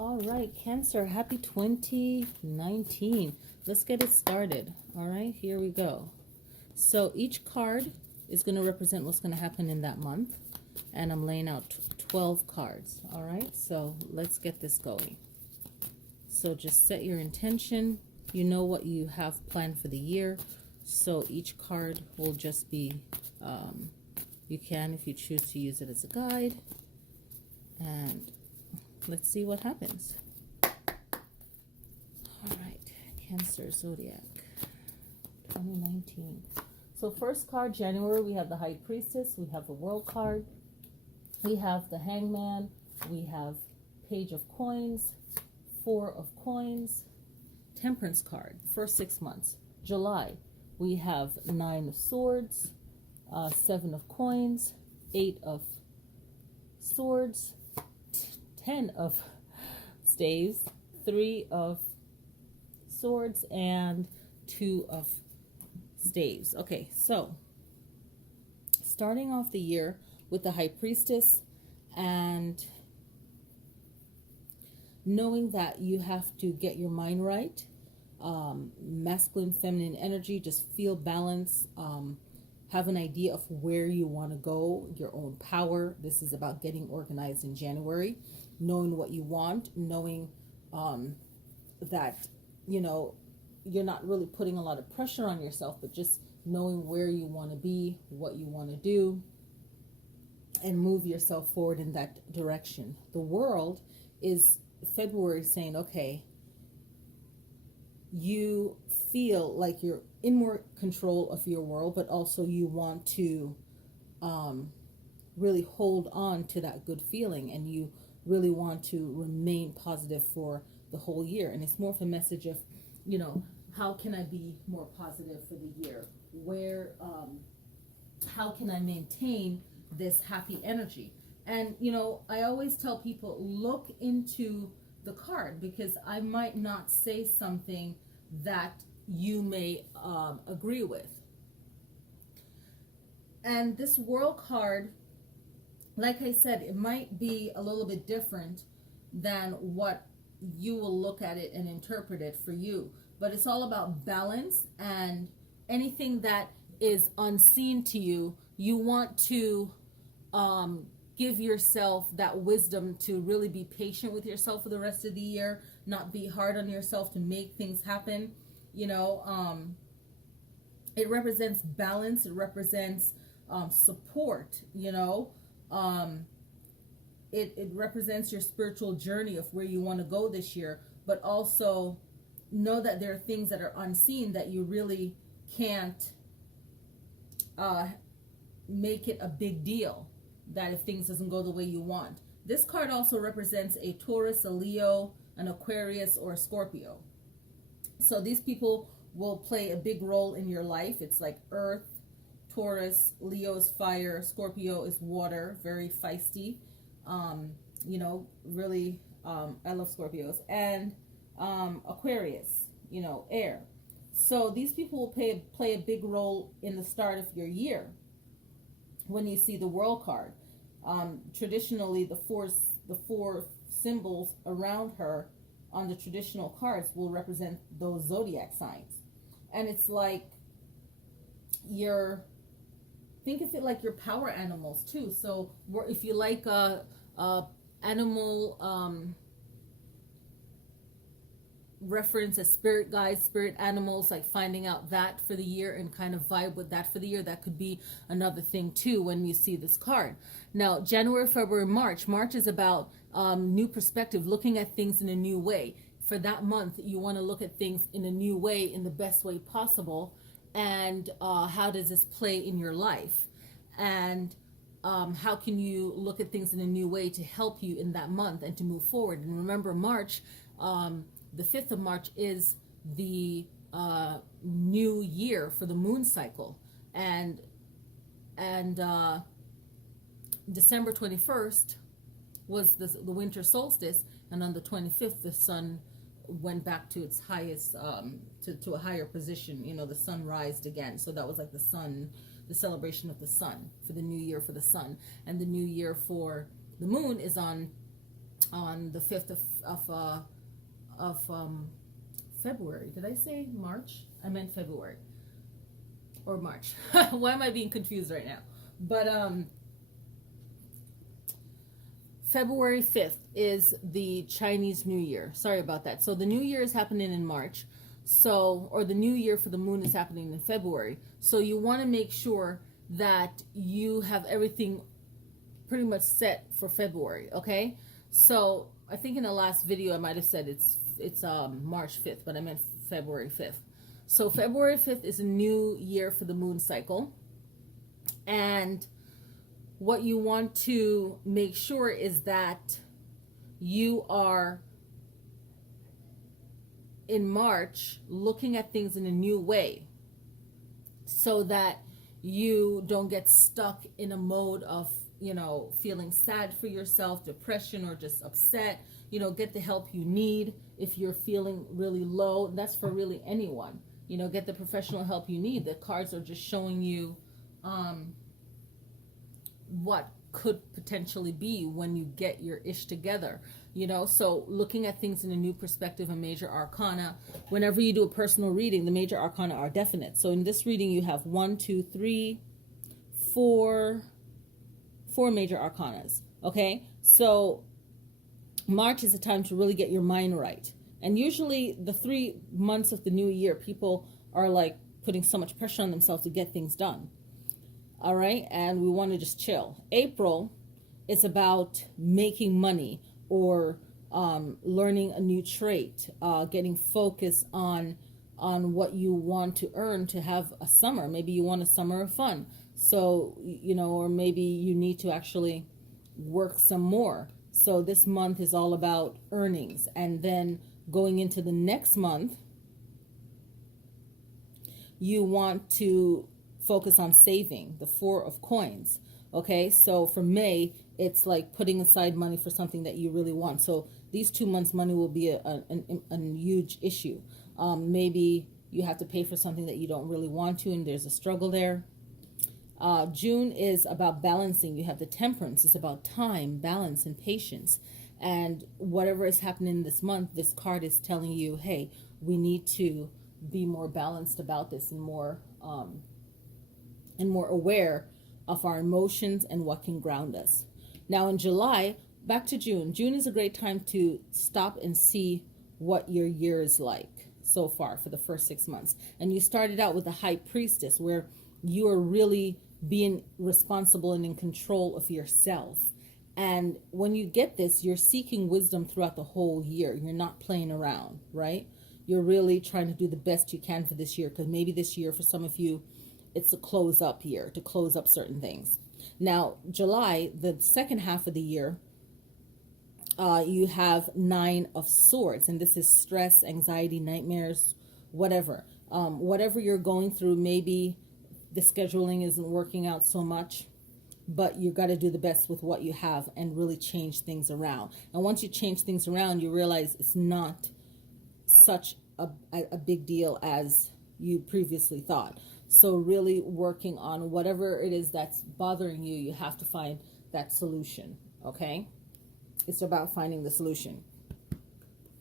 All right, Cancer, happy 2019. Let's get it started. All right, here we go. So each card is going to represent what's going to happen in that month. And I'm laying out 12 cards. All right, so let's get this going. So just set your intention. You know what you have planned for the year. So each card will just be, you can, if you choose to use it as a guide. And let's see what happens. All right, Cancer Zodiac 2019. So first card, January, we have the High Priestess, we have the World card, we have the Hangman, we have Page of Coins, Four of Coins, Temperance card, first 6 months. July, we have Nine of Swords, Seven of Coins, Eight of Swords, 10 of Staves, Three of Swords, and Two of Staves. Okay, so starting off the year with the High Priestess and knowing that you have to get your mind right, masculine, feminine energy, just feel balance, have an idea of where you want to go, your own power. This is about getting organized in January, knowing what you want, knowing that, you know, you're not really putting a lot of pressure on yourself, but just knowing where you want to be, what you want to do, and move yourself forward in that direction. The World is February saying, okay, you feel like you're in more control of your world, but also you want to really hold on to that good feeling, and you really want to remain positive for the whole year. And it's more of a message of, you know, how can I be more positive for the year? Where, how can I maintain this happy energy? And, you know, I always tell people, look into the card, because I might not say something that you may agree with. And this World card, like I said, it might be a little bit different than what you will look at it and interpret it for you. But it's all about balance, and anything that is unseen to you, you want to give yourself that wisdom to really be patient with yourself for the rest of the year, not be hard on yourself to make things happen. You know, it represents balance, it represents support, you know. It represents your spiritual journey of where you want to go this year, but also know that there are things that are unseen that you really can't make it a big deal, that if things doesn't go the way you want. This card also represents a Taurus, a Leo, an Aquarius, or a Scorpio. So these people will play a big role in your life. It's like Earth, Taurus, Leo is fire, Scorpio is water, very feisty. You know, really, I love Scorpios. And Aquarius, you know, air. So these people will play a big role in the start of your year. When you see the World card, traditionally the four symbols around her on the traditional cards will represent those zodiac signs. And it's like think of it like your power animals too. So if you like animal reference as spirit guides, spirit animals, like finding out that for the year and kind of vibe with that for the year, that could be another thing too when you see this card. Now, January, February, March is about new perspective, looking at things in a new way. For that month, you want to look at things in a new way, in the best way possible. And how does this play in your life? And how can you look at things in a new way to help you in that month and to move forward? And remember, March, the 5th of March is the new year for the moon cycle. And December 21st was the winter solstice. And on the 25th, the sun went back to its highest, to a higher position. You know, the sun rised again. So that was like the celebration of the sun for the new year for the sun. And the new year for the moon is on on the 5th of February. Did I say March? I meant February or March. Why am I being confused right now? But February 5th is the Chinese New Year. Sorry about that. So the New Year is happening in March. So, or the New Year for the moon is happening in February. So you want to make sure that you have everything pretty much set for February, okay? So I think in the last video I might have said it's March 5th, but I meant February 5th. So February 5th is a new year for the moon cycle. And what you want to make sure is that you are in March looking at things in a new way, so that you don't get stuck in a mode of, you know, feeling sad for yourself, depression, or just upset. You know, get the help you need if you're feeling really low. That's for really anyone. You know, get the professional help you need. The cards are just showing you what could potentially be when you get your ish together. You know, so looking at things in a new perspective, a major arcana. Whenever you do a personal reading, the major arcana are definite. So in this reading, you have 1, 2, 3, 4 major arcanas. Okay, so March is a time to really get your mind right. And usually the 3 months of the new year, people are like putting so much pressure on themselves to get things done. All right, and we want to just chill. April is about making money, or learning a new trait, getting focused on what you want to earn to have a summer. Maybe you want a summer of fun. So, you know, or maybe you need to actually work some more. So this month is all about earnings. And then going into the next month, you want to focus on saving, the 4 of coins. Okay, so for May, it's like putting aside money for something that you really want. So these 2 months, money will be a huge issue. Maybe you have to pay for something that you don't really want to, and there's a struggle there. June is about balancing. You have the Temperance. It's about time, balance, and patience. And whatever is happening this month, this card is telling you, hey, we need to be more balanced about this, and more aware of our emotions and what can ground us. Now in July, back to June. June is a great time to stop and see what your year is like so far for the first 6 months. And you started out with the High Priestess, where you are really being responsible and in control of yourself. And when you get this, you're seeking wisdom throughout the whole year. You're not playing around, right? You're really trying to do the best you can for this year, because maybe this year for some of you, it's a close up year, to close up certain things. Now, July, the second half of the year, you have 9 of Swords, and this is stress, anxiety, nightmares, whatever. Whatever you're going through, maybe the scheduling isn't working out so much, but you got to do the best with what you have and really change things around. And once you change things around, you realize it's not such a big deal as you previously thought. So really working on whatever it is that's bothering you, you have to find that solution, okay? It's about finding the solution.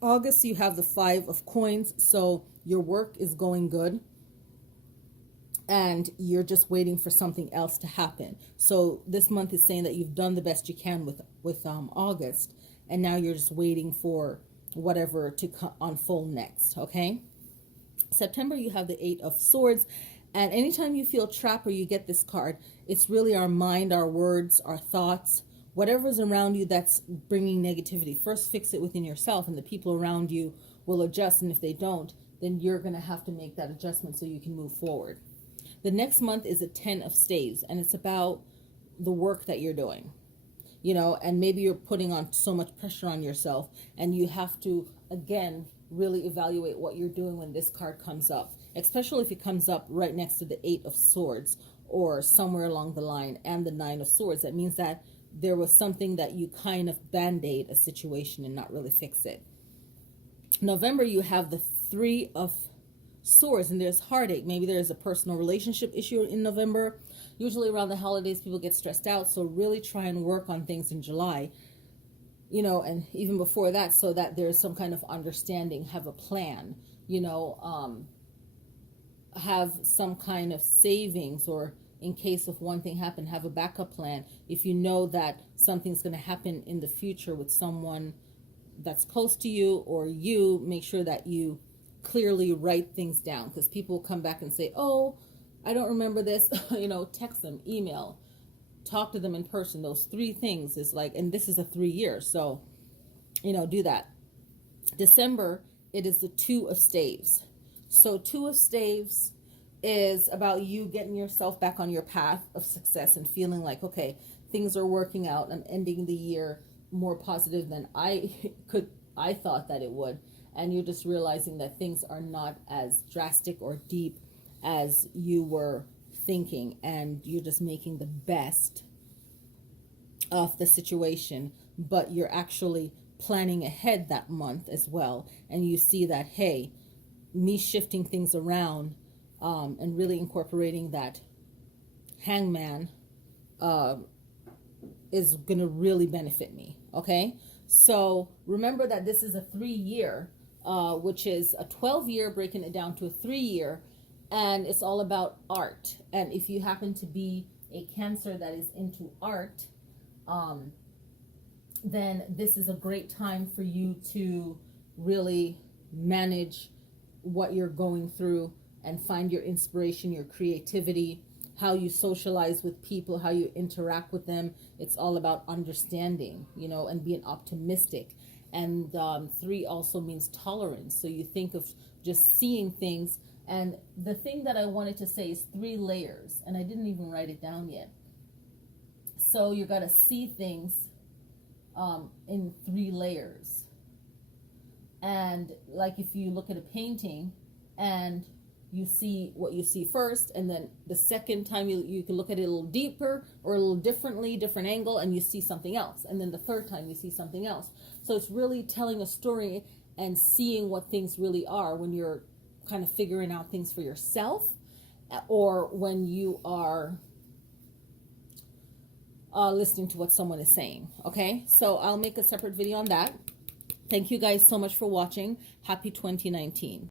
August, you have the 5 of coins, so your work is going good, and you're just waiting for something else to happen. So this month is saying that you've done the best you can with August, and now you're just waiting for whatever to unfold next, okay? September, you have the 8 of Swords. And anytime you feel trapped or you get this card, it's really our mind, our words, our thoughts, whatever's around you that's bringing negativity. First, fix it within yourself, and the people around you will adjust. And if they don't, then you're going to have to make that adjustment so you can move forward. The next month is a 10 of Staves, and it's about the work that you're doing. You know, and maybe you're putting on so much pressure on yourself, and you have to, again, really evaluate what you're doing when this card comes up, especially if it comes up right next to the 8 of Swords or somewhere along the line and the 9 of Swords. That means that there was something that you kind of band-aid a situation and not really fix it. November, you have the 3 of Swords, and there's heartache. Maybe there's a personal relationship issue in November. Usually around the holidays, people get stressed out, so really try and work on things in July. you know, and even before that, so that there's some kind of understanding, have a plan, you know, have some kind of savings, or in case of one thing happen, have a backup plan. If you know that something's going to happen in the future with someone that's close to you, or you make sure that you clearly write things down, because people come back and say, oh, I don't remember this. You know, text them, email, talk to them in person. Those three things is like, and this is a 3 years, so you know, do that. December, it is the Two of Staves. So Two of Staves is about you getting yourself back on your path of success and feeling like, okay, things are working out. I'm ending the year more positive than I thought that it would. And you're just realizing that things are not as drastic or deep as you were thinking, and you're just making the best of the situation, but you're actually planning ahead that month as well. And you see that, hey, me shifting things around, and really incorporating that hangman is going to really benefit me. Okay, so remember that this is a 3 year, which is a 12-year, breaking it down to a 3 year, and it's all about art. And if you happen to be a Cancer that is into art, then this is a great time for you to really manage what you're going through and find your inspiration, your creativity, how you socialize with people, how you interact with them. It's all about understanding, you know, and being optimistic. And 3 also means tolerance. So you think of just seeing things. And the thing that I wanted to say is 3 layers, and I didn't even write it down yet. So you got to see things in 3 layers. And like if you look at a painting and you see what you see first, and then the second time you can look at it a little deeper or a little differently, different angle, and you see something else. And then the third time you see something else. So it's really telling a story and seeing what things really are when you're kind of figuring out things for yourself, or when you are listening to what someone is saying. Okay, so I'll make a separate video on that. Thank you guys so much for watching. Happy 2019.